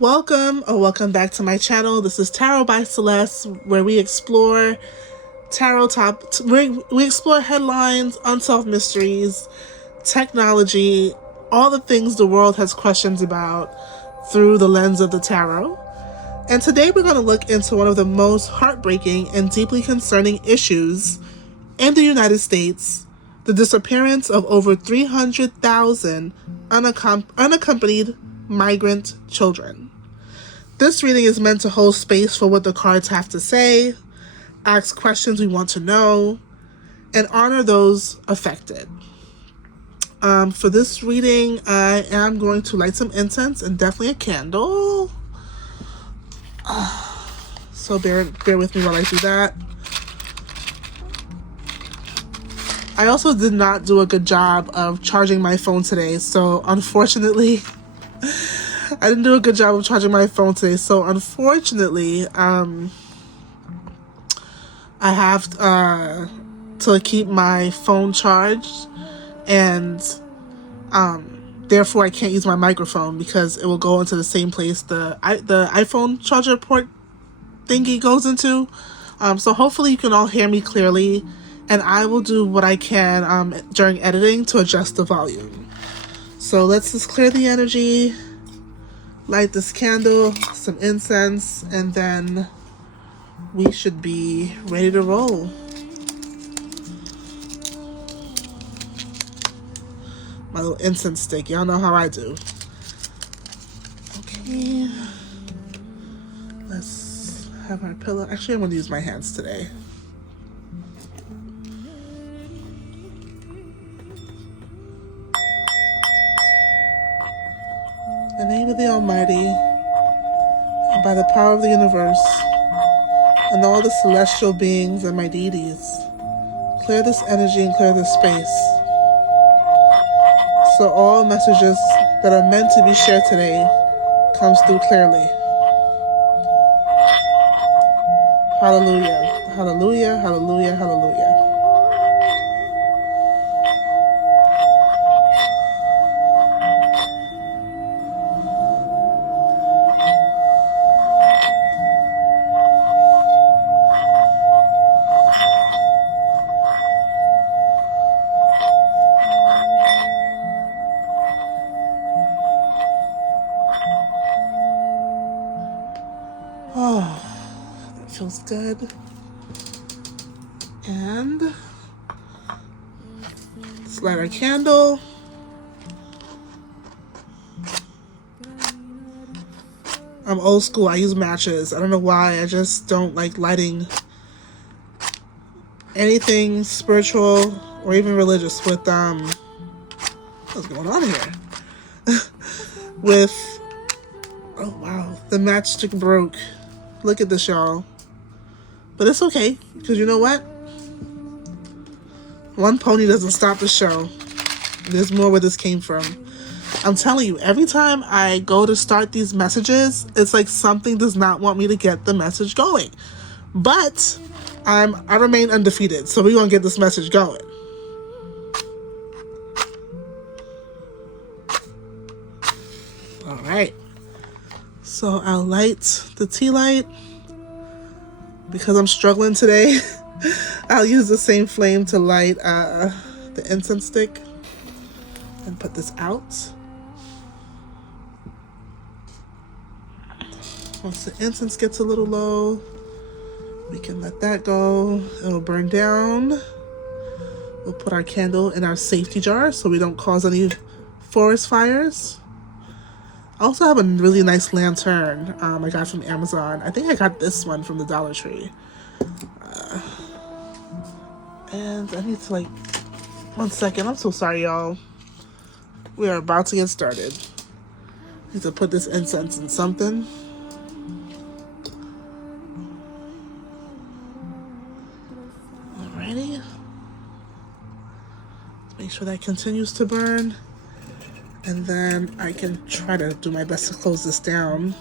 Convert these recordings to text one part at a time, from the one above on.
Welcome or welcome back to my channel. This is Tarot by Celeste, where we explore we explore headlines, unsolved mysteries, technology, all the things the world has questions about through the lens of the tarot. And today we're going to look into one of the most heartbreaking and deeply concerning issues in the United States: the disappearance of over 300,000 unaccompanied migrant children. This reading is meant to hold space for what the cards have to say, ask questions we want to know, and honor those affected. For this reading, I am going to light some incense and definitely a candle. So bear with me while I do that. I also did not do a good job of charging my phone today, so unfortunately, I didn't do a good job of charging my phone today. So unfortunately, I have to keep my phone charged, and therefore I can't use my microphone because it will go into the same place the iPhone charger port thingy goes into. So hopefully you can all hear me clearly, and I will do what I can during editing to adjust the volume. So let's just clear the energy, light this candle, some incense, and then we should be ready to roll. My little incense stick, y'all know how I do. Okay, let's have our pillow. Actually, I'm going to use my hands today. In the name of the Almighty, and by the power of the universe, and all the celestial beings and my deities, clear this energy and clear this space, so all messages that are meant to be shared today comes through clearly. Hallelujah, hallelujah, hallelujah, hallelujah. Oh, that feels good. And let's light our candle. I'm old school. I use matches. I don't know why. I just don't like lighting anything spiritual or even religious with what's going on here? With, oh wow, the matchstick broke. Look at this, y'all. But it's okay, because you know what? One pony doesn't stop the show. There's more where this came from. I'm telling you, every time I go to start these messages, it's like something does not want me to get the message going. But I remain undefeated, so we're gonna get this message going. All right. So I'll light the tea light. Because I'm struggling today, I'll use the same flame to light the incense stick and put this out. Once the incense gets a little low, we can let that go. It'll burn down. We'll put our candle in our safety jar so we don't cause any forest fires. I also have a really nice lantern I got from Amazon. I think I got this one from the Dollar Tree. And I need to, like, 1 second. I'm so sorry, y'all. We are about to get started. Need to put this incense in something. Alrighty. Make sure that continues to burn. And then I can try to do my best to close this down.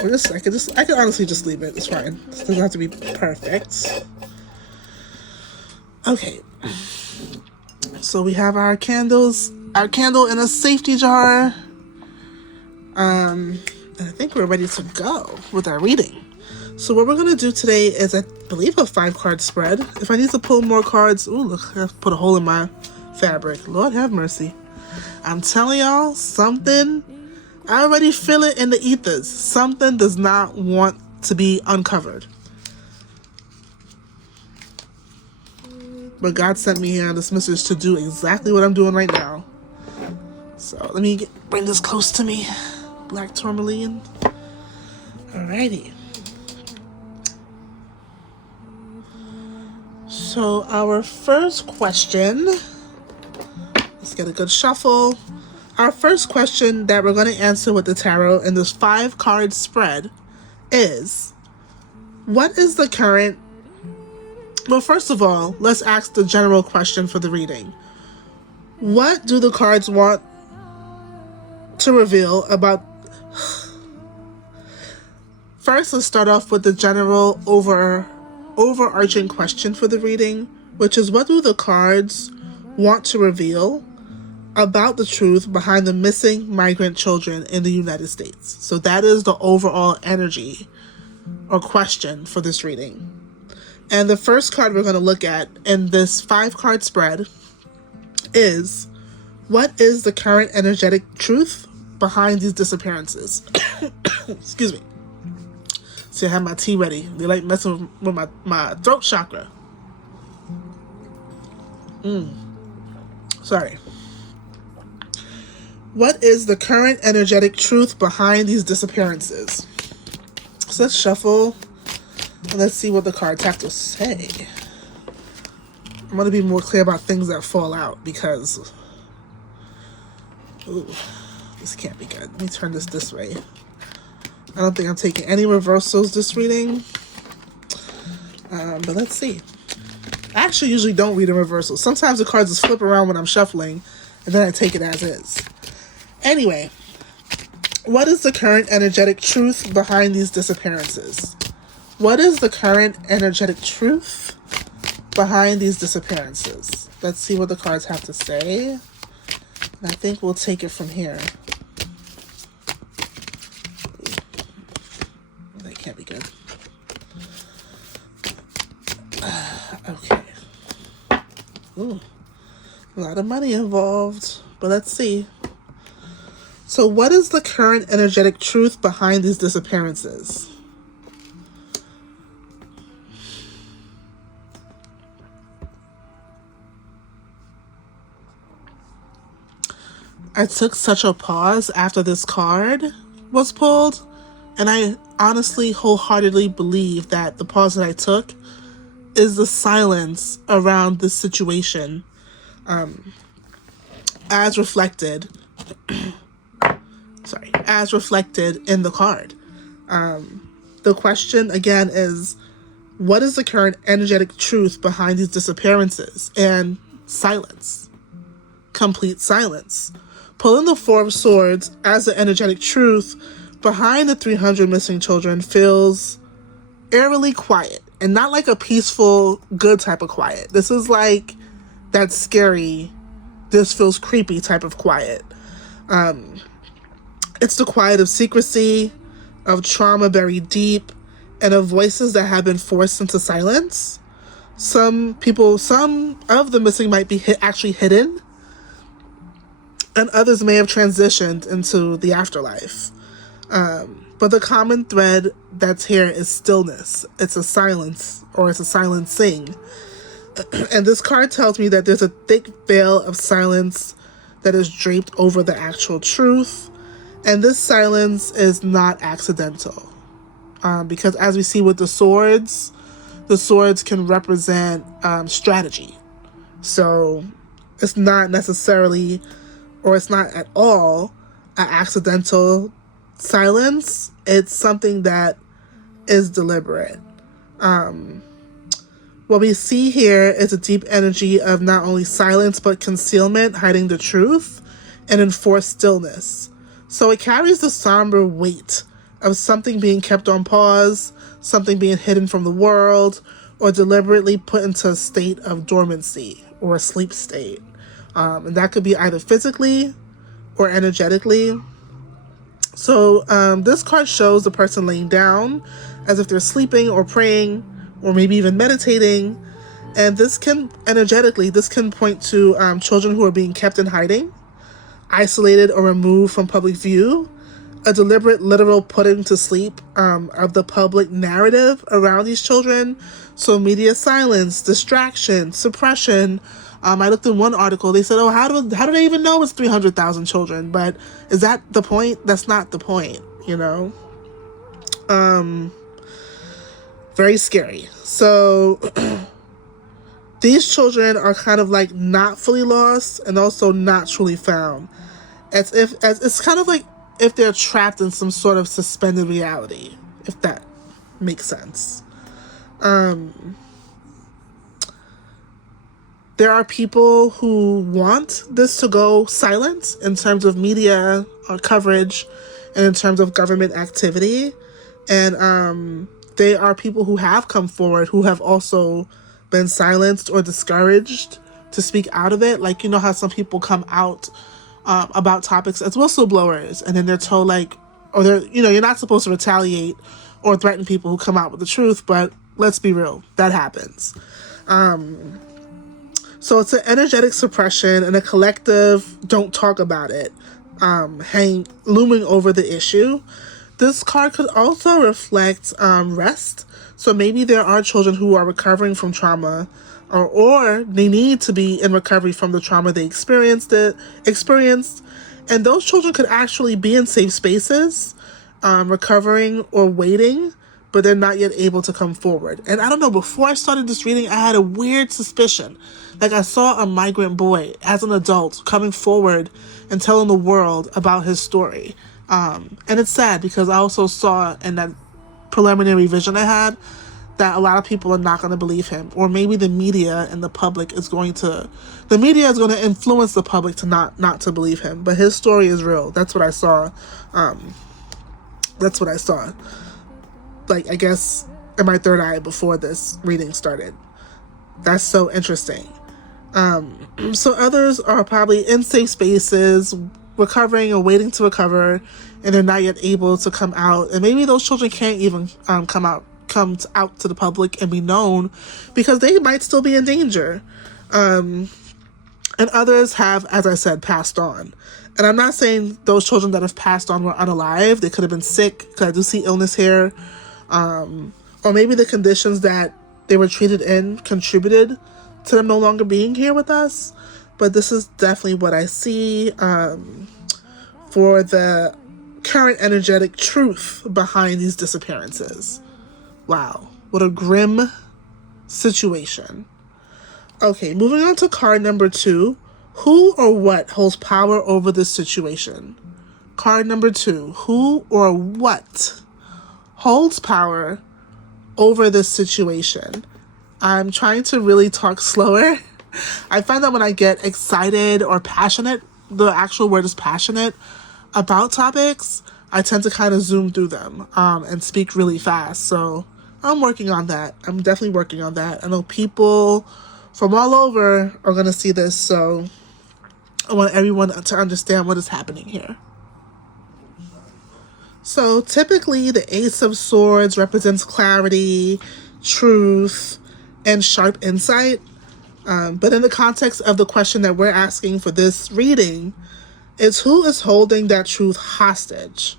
Or I could honestly just leave it. It's fine. It doesn't have to be perfect. Okay. So we have our candle in a safety jar. And I think we're ready to go with our reading. So what we're going to do today is, I believe, a 5-card spread. If I need to pull more cards... Ooh, look, I put a hole in my fabric. Lord have mercy. I'm telling y'all, something... I already feel it in the ethers. Something does not want to be uncovered. But God sent me here on this message to do exactly what I'm doing right now. So let me bring this close to me. Black tourmaline. Alrighty. So our first question, let's get a good shuffle. Our first question that we're going to answer with the tarot in this 5-card spread is, what is the current... Well, first of all, let's ask the general question for the reading. What do the cards want to reveal about... First, let's start off with the general overarching question for the reading, which is, what do the cards want to reveal about the truth behind the missing migrant children in the United States? So that is the overall energy or question for this reading. And the first card we're going to look at in this 5-card spread is, what is the current energetic truth behind these disappearances? Excuse me. See, I have my tea ready. They like messing with my throat chakra. Sorry. What is the current energetic truth behind these disappearances? So let's shuffle and let's see what the cards have to say. I'm going to be more clear about things that fall out because... Ooh, this can't be good. Let me turn this way. I don't think I'm taking any reversals this reading. But let's see. I actually usually don't read a reversal. Sometimes the cards just flip around when I'm shuffling, and then I take it as is. Anyway, what is the current energetic truth behind these disappearances? What is the current energetic truth behind these disappearances? Let's see what the cards have to say. And I think we'll take it from here. That can't be good. Okay. Ooh, a lot of money involved, but let's see. So what is the current energetic truth behind these disappearances? I took such a pause after this card was pulled, and I honestly wholeheartedly believe that the pause that I took is the silence around this situation, as reflected in the card. The question again is, what is the current energetic truth behind these disappearances? And silence. Complete silence. Pulling the 4 of Swords as the energetic truth behind the 300 missing children feels eerily quiet, and not like a peaceful, good type of quiet. This is like that scary, this feels creepy type of quiet. It's the quiet of secrecy, of trauma buried deep, and of voices that have been forced into silence. Some of the missing might be actually hidden, and others may have transitioned into the afterlife. But the common thread that's here is stillness. It's a silence, or it's a silencing. And this card tells me that there's a thick veil of silence that is draped over the actual truth. And this silence is not accidental. Because as we see with the swords can represent strategy. So it's not necessarily, or it's not at all, an accidental silence. It's something that is deliberate. What we see here is a deep energy of not only silence but concealment, hiding the truth, and enforced stillness. So it carries the somber weight of something being kept on pause, something being hidden from the world, or deliberately put into a state of dormancy or a sleep state. And that could be either physically or energetically. So this card shows the person laying down as if they're sleeping or praying or maybe even meditating. And this can point to children who are being kept in hiding, isolated or removed from public view, a deliberate, literal putting to sleep of the public narrative around these children. So media silence, distraction, suppression. I looked in one article, they said, oh, how do they even know it's 300,000 children? But is that the point? That's not the point, you know? Very scary. So these children are kind of like not fully lost and also not truly found. It's kind of like if they're trapped in some sort of suspended reality, if that makes sense. There are people who want this to go silent in terms of media coverage and in terms of government activity. And they are people who have come forward who have also been silenced or discouraged to speak out of it. Like, you know how some people come out about topics as whistleblowers, and then they're told you're not supposed to retaliate or threaten people who come out with the truth, but let's be real, that happens. So it's an energetic suppression and a collective don't talk about it looming over the issue. This card could also reflect rest. So maybe there are children who are recovering from trauma, or they need to be in recovery from the trauma they experienced. And those children could actually be in safe spaces, recovering or waiting, but they're not yet able to come forward. And I don't know, before I started this reading, I had a weird suspicion. Like, I saw a migrant boy as an adult coming forward and telling the world about his story. And it's sad because I also saw in that preliminary vision I had that a lot of people are not going to believe him, or maybe the media and the public is going to influence the public to not to believe him. But his story is real. That's what I saw. Like, I guess in my third eye before this reading started. That's so interesting. So others are probably in safe spaces, recovering or waiting to recover, and they're not yet able to come out. And maybe those children can't even come out to the public and be known because they might still be in danger. And others have, as I said, passed on. And I'm not saying those children that have passed on were unalive. They could have been sick, because I do see illness here. Or maybe the conditions that they were treated in contributed to them no longer being here with us. But this is definitely what I see for the current energetic truth behind these disappearances. Wow, what a grim situation. Okay, moving on to card number 2. Who or what holds power over this situation? Card number 2. Who or what holds power over this situation? I'm trying to really talk slower. I find that when I get excited or passionate, the actual word is passionate, about topics, I tend to kind of zoom through them and speak really fast. So I'm working on that. I'm definitely working on that. I know people from all over are going to see this, so I want everyone to understand what is happening here. So typically the Ace of Swords represents clarity, truth, and sharp insight. But in the context of the question that we're asking for this reading, it's who is holding that truth hostage.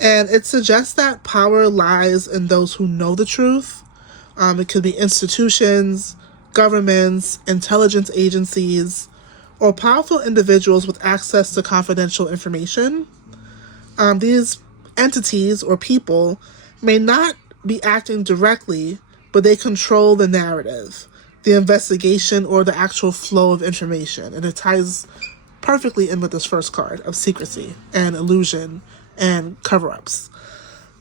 And it suggests that power lies in those who know the truth. It could be institutions, governments, intelligence agencies, or powerful individuals with access to confidential information. These entities or people may not be acting directly, but they control the narrative, the investigation, or the actual flow of information. And it ties perfectly in with this first card of secrecy and illusion and cover-ups.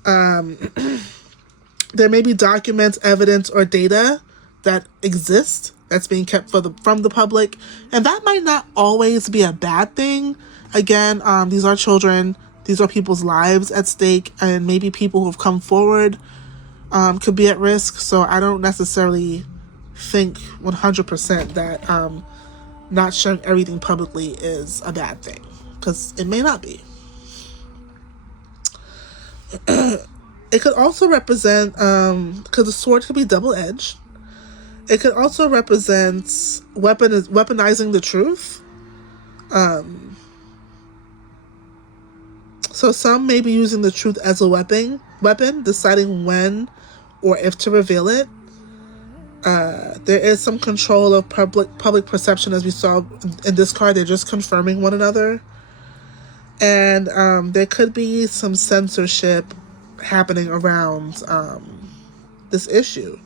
There may be documents, evidence, or data that exist that's being kept from the public, and that might not always be a bad thing. Again, these are children, these are people's lives at stake, and maybe people who have come forward could be at risk. So I don't necessarily think 100% that not sharing everything publicly is a bad thing, because it may not be. It could also represent, because the sword could be double-edged. It could also represent weaponizing the truth. So some may be using the truth as a weapon, deciding when or if to reveal it. There is some control of public perception, as we saw in this card. They're just confirming one another. And there could be some censorship happening around this issue.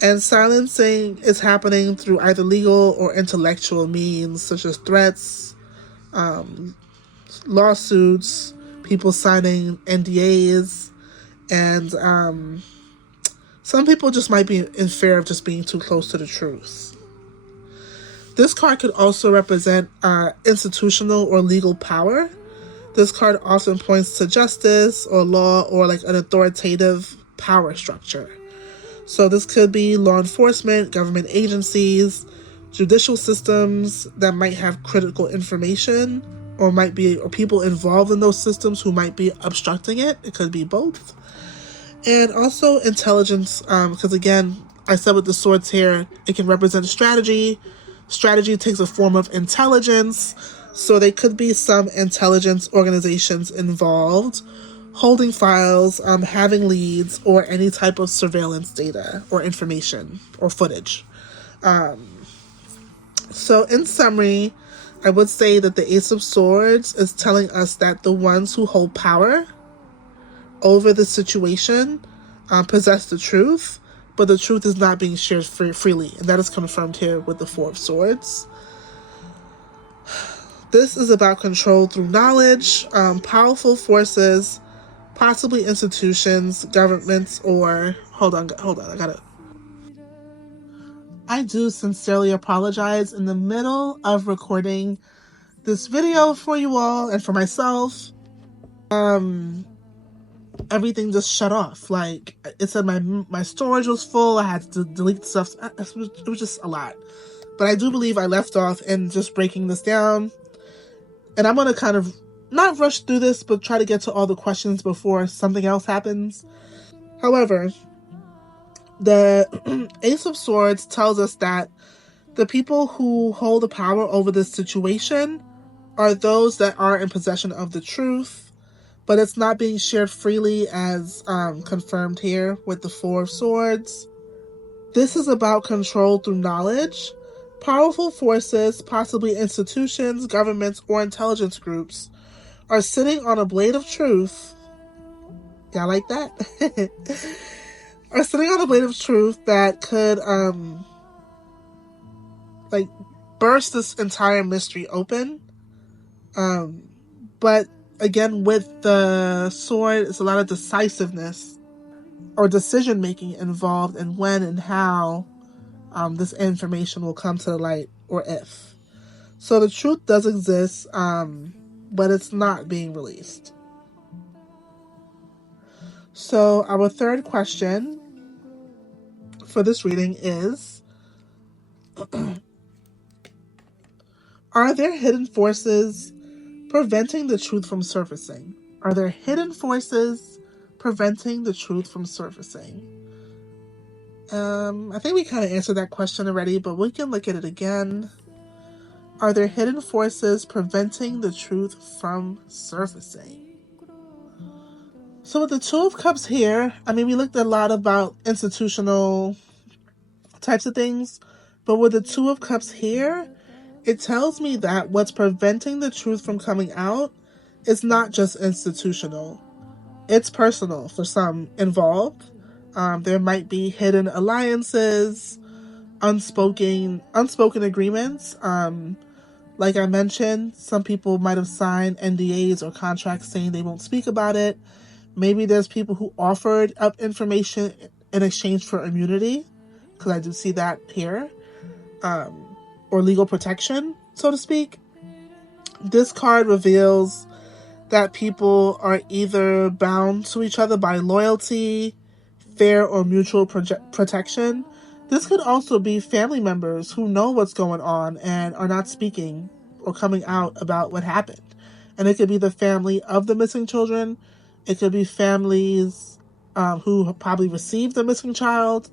And silencing is happening through either legal or intellectual means, such as threats, lawsuits, people signing NDAs, and some people just might be in fear of just being too close to the truth. This card could also represent institutional or legal power. This card often points to justice or law or like an authoritative power structure. So this could be law enforcement, government agencies, judicial systems that might have critical information, or people involved in those systems who might be obstructing it. It could be both. And also intelligence, because again, I said with the swords here, it can represent strategy. Strategy takes a form of intelligence, so there could be some intelligence organizations involved, holding files, having leads, or any type of surveillance data or information or footage. So in summary, I would say that the Ace of Swords is telling us that the ones who hold power over the situation possess the truth, but the truth is not being shared freely, and that is confirmed here with the Four of Swords. This is about control through knowledge, powerful forces, possibly institutions, governments, or... Hold on, I do sincerely apologize. In the middle of recording this video for you all and for myself, everything just shut off. Like, it said my storage was full. I had to delete stuff. It was just a lot. But I do believe I left off in just breaking this down. And I'm going to kind of not rush through this, but try to get to all the questions before something else happens. However, the Ace of Swords tells us that the people who hold the power over this situation are those that are in possession of the truth, but it's not being shared freely, as confirmed here with the Four of Swords. This is about control through knowledge. Powerful forces, possibly institutions, governments, or intelligence groups, are sitting on a blade of truth. Y'all like that? Are sitting on a blade of truth that could burst this entire mystery open. But again, with the sword, it's a lot of decisiveness or decision making involved in when and how this information will come to the light, or if. So the truth does exist, but it's not being released. So our third question for this reading is, are there hidden forces preventing the truth from surfacing? Are there hidden forces preventing the truth from surfacing? I think we kind of answered that question already, but we can look at it again. Are there hidden forces preventing the truth from surfacing? So with the Two of Cups here, we looked a lot about institutional types of things, but with the Two of Cups here, it tells me that what's preventing the truth from coming out is not just institutional. It's personal for some involved. There might be hidden alliances, unspoken agreements. Like I mentioned, some people might have signed NDAs or contracts saying they won't speak about it. Maybe there's people who offered up information in exchange for immunity, because I do see that here, or legal protection, so to speak. This card reveals that people are either bound to each other by loyalty, fair or mutual protection. This could also be family members who know what's going on and are not speaking or coming out about what happened. And it could be the family of the missing children. It could be families who probably received the missing child,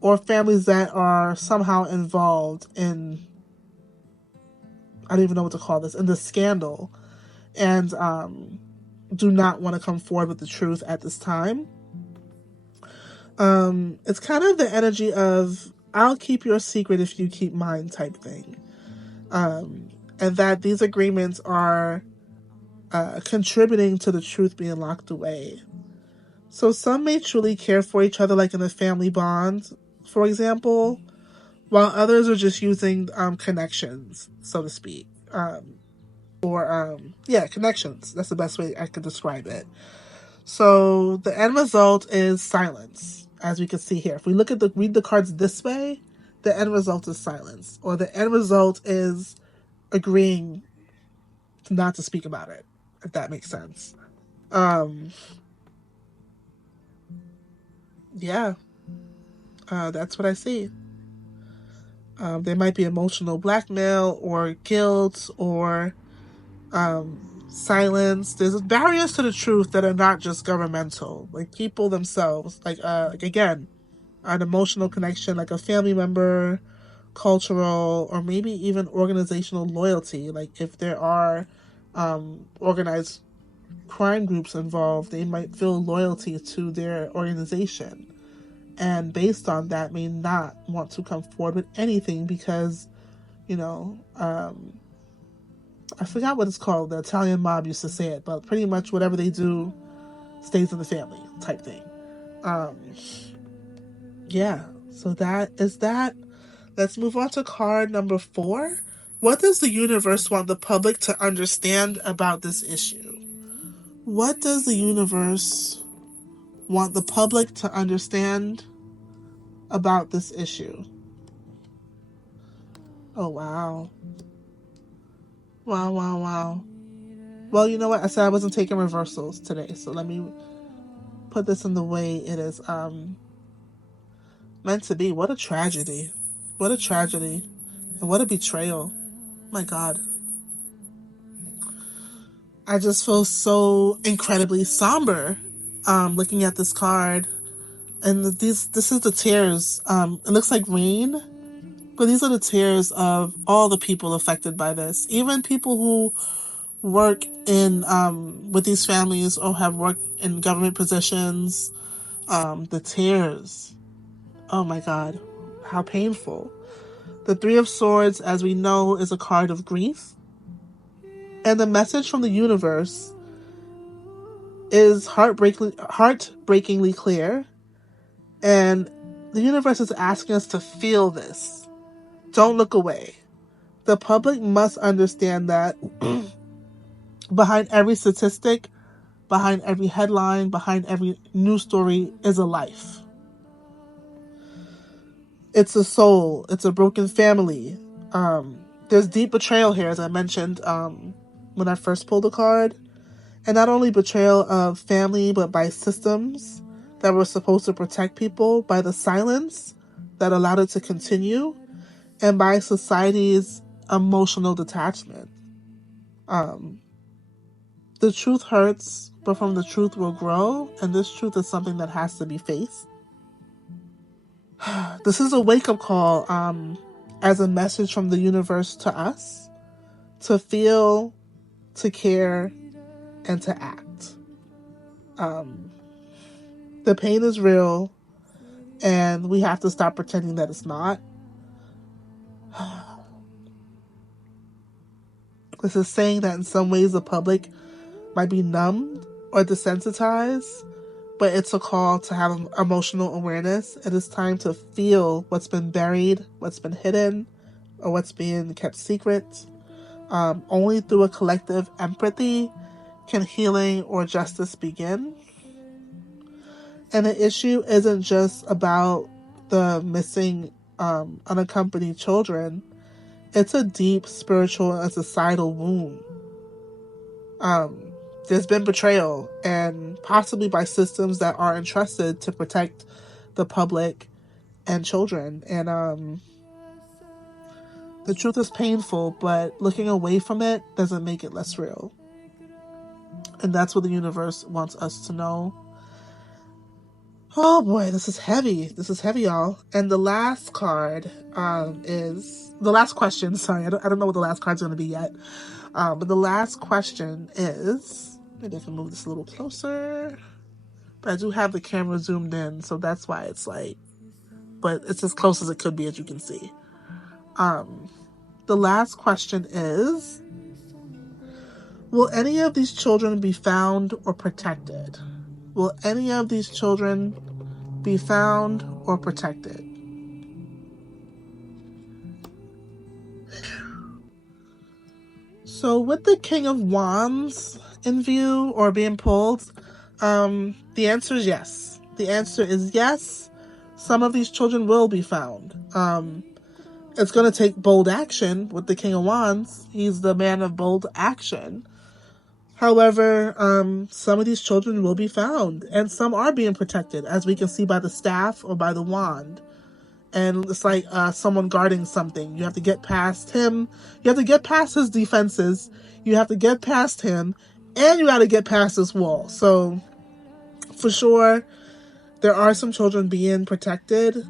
or families that are somehow involved in, I don't even know what to call this, in the scandal, and do not want to come forward with the truth at this time. It's kind of the energy of, I'll keep your secret if you keep mine type thing. And that these agreements are contributing to the truth being locked away. So some may truly care for each other, like in a family bond, for example, while others are just using connections, so to speak. Connections. That's the best way I could describe it. So the end result is silence, as we can see here. If we read the cards this way, the end result is silence, or the end result is agreeing not to speak about it, if that makes sense. That's what I see. There might be emotional blackmail or guilt or silence. There's barriers to the truth that are not just governmental, like people themselves, like again, an emotional connection, like a family member, cultural, or maybe even organizational loyalty. Like if there are organized crime groups involved, they might feel loyalty to their organization, and based on that may not want to come forward with anything because, I forgot what it's called. The Italian mob used to say it, but pretty much whatever they do stays in the family type thing. So that is that. Let's move on to card number 4. What does the universe want the public to understand about this issue? What does the universe want the public to understand about this issue? Oh, wow. Wow. Well, you know what? I said I wasn't taking reversals today, so let me put this in the way it is meant to be. What a tragedy. What a tragedy. And what a betrayal. My God. I just feel so incredibly somber looking at this card. And this is the tears. It looks like rain, but these are the tears of all the people affected by this. Even people who work in with these families or have worked in government positions. The tears. Oh my God. How painful. The 3 of Swords, as we know, is a card of grief. And the message from the universe is heartbreakingly clear. And the universe is asking us to feel this. Don't look away. The public must understand that behind every statistic, behind every headline, behind every news story is a life. It's a soul. It's a broken family. There's deep betrayal here, as I mentioned when I first pulled the card. And not only betrayal of family, but by systems that were supposed to protect people, by the silence that allowed it to continue, and by society's emotional detachment. The truth hurts, but from the truth will grow, and this truth is something that has to be faced. This is a wake-up call as a message from the universe to us to feel, to care, and to act. The pain is real, and we have to stop pretending that it's not. This is saying that in some ways the public might be numbed or desensitized, but it's a call to have emotional awareness. It is time to feel what's been buried, what's been hidden, or what's being kept secret. Only through a collective empathy can healing or justice begin. And the issue isn't just about the missing unaccompanied children. It's a deep spiritual and societal wound. There's been betrayal, and possibly by systems that are entrusted to protect the public and children. And the truth is painful, but looking away from it doesn't make it less real. And that's what the universe wants us to know. Oh boy, this is heavy. This is heavy, y'all. And the last card is the last question. Sorry, I don't know what the last card's going to be yet. But the last question is, maybe I can move this a little closer. But I do have the camera zoomed in, so that's why it's like, but it's as close as it could be, as you can see. The last question is, will any of these children be found or protected? Will any of these children be found or protected? So with the King of Wands in view or being pulled, the answer is yes. The answer is yes. Some of these children will be found. It's going to take bold action with the King of Wands. He's the man of bold action. However, some of these children will be found, and some are being protected, as we can see by the staff or by the wand. And it's like someone guarding something. You have to get past him. You have to get past his defenses. You have to get past him, and you got to get past this wall. So, for sure, there are some children being protected.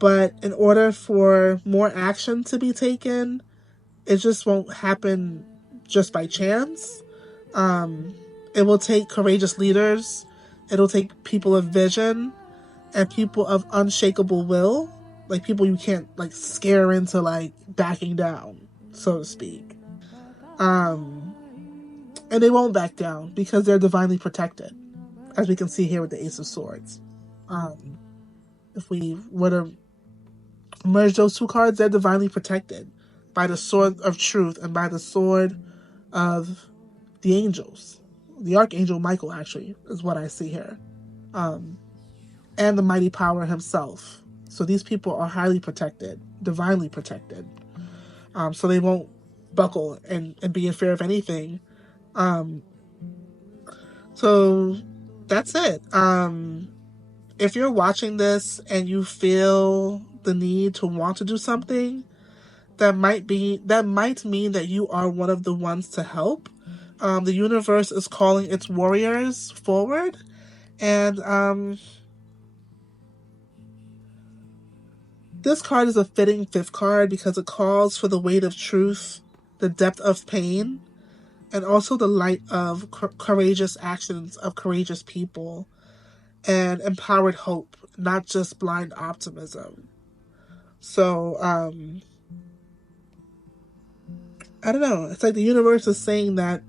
But in order for more action to be taken, it just won't happen just by chance. It will take courageous leaders. It'll take people of vision and people of unshakable will, like people you can't like scare into like backing down, so to speak. And they won't back down because they're divinely protected, as we can see here with the Ace of Swords. If we were to merge those two cards, they're divinely protected by the sword of truth and by the sword of the angels. The Archangel Michael, actually, is what I see here. And the mighty power himself. So these people are highly protected, divinely protected. So they won't buckle and be in fear of anything. So that's it. If you're watching this and you feel the need to want to do something, that might mean that you are one of the ones to help. The universe is calling its warriors forward, and this card is a fitting fifth card because it calls for the weight of truth, the depth of pain, and also the light of courageous actions of courageous people and empowered hope, not just blind optimism. So, I don't know. It's like the universe is saying that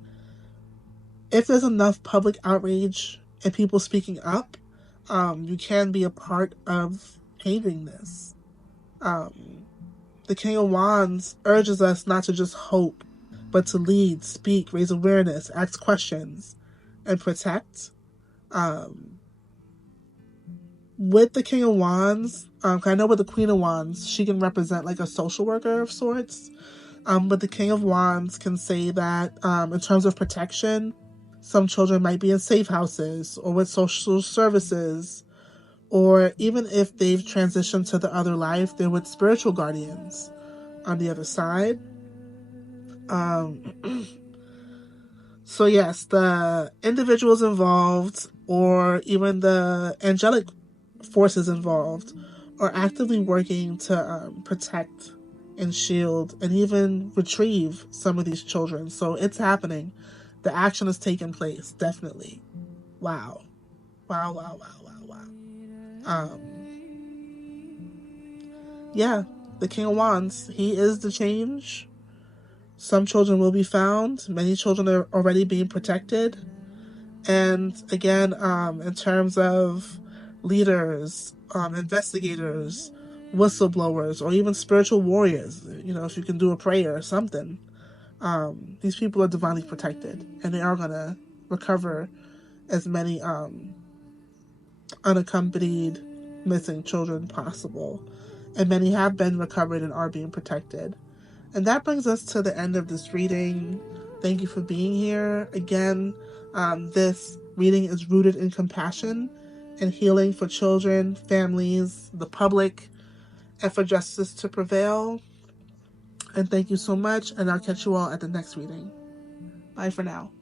if there's enough public outrage and people speaking up, you can be a part of changing this. The King of Wands urges us not to just hope, but to lead, speak, raise awareness, ask questions, and protect. With the King of Wands, I know with the Queen of Wands, she can represent like a social worker of sorts. But the King of Wands can say that in terms of protection, some children might be in safe houses or with social services, or even if they've transitioned to the other life, they're with spiritual guardians on the other side. So yes, the individuals involved or even the angelic forces involved are actively working to protect and shield and even retrieve some of these children. So it's happening. The action is taking place, definitely. Wow. Yeah, the King of Wands, he is the change. Some children will be found. Many children are already being protected. And again, in terms of leaders, investigators, whistleblowers, or even spiritual warriors, if you can do a prayer or something, these people are divinely protected, and they are going to recover as many unaccompanied missing children possible. And many have been recovered and are being protected. And that brings us to the end of this reading. Thank you for being here. Again, this reading is rooted in compassion and healing for children, families, the public, and for justice to prevail. And thank you so much, and I'll catch you all at the next reading. Bye for now.